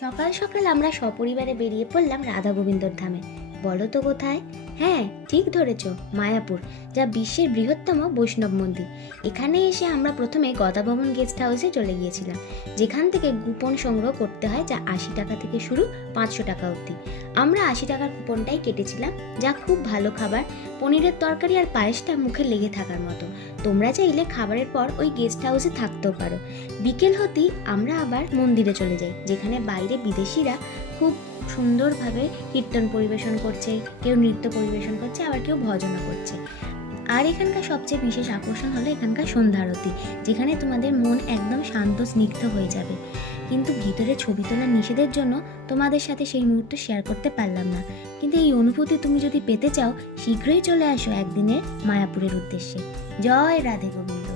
সকাল সকাল আমরা সপরিবারে বেরিয়ে পড়লাম রাধা গোবিন্দর ধামে। বলো তো কোথায়? হ্যাঁ, ঠিক ধরেছ, মায়াপুর, যা বিশ্বের বৃহত্তম বৈষ্ণব মন্দির। এখানে এসে আমরা প্রথমে গদাভবন গেস্ট হাউসে চলে গিয়েছিলাম, যেখান থেকে কুপন সংগ্রহ করতে হয়, যা 80 টাকা থেকে শুরু, 500 টাকা অবধি। আমরা 80 টাকার কুপনটাই কেটেছিলাম, যা খুব ভালো খাবার, পনিরের তরকারি আর পায়েসটা মুখে লেগে থাকার মতো। তোমরা চাইলে খাবারের পর ওই গেস্ট হাউসে থাকতেও পারো। বিকেল হতেই আমরা আবার মন্দিরে চলে যাই, যেখানে বাইরে বিদেশিরা খুব সুন্দরভাবে কীর্তন পরিবেশন করছে, কেউ নৃত্য পরিবেশন করছে, আবার কেউ ভজনও করছে। আর এখানকার সবচেয়ে বিশেষ আকর্ষণ হলো এখানকার সন্ধ্যা আরতি, যেখানে তোমাদের মন একদম শান্ত স্নিগ্ধ হয়ে যাবে। কিন্তু ভিতরে ছবি তোলার নিষেধের জন্য তোমাদের সাথে সেই মুহূর্ত শেয়ার করতে পারলাম না। কিন্তু এই অনুভূতি তুমি যদি পেতে চাও, শীঘ্রই চলে আসো একদিনের মায়াপুরের উদ্দেশ্যে। জয় রাধে গোবিন্দ।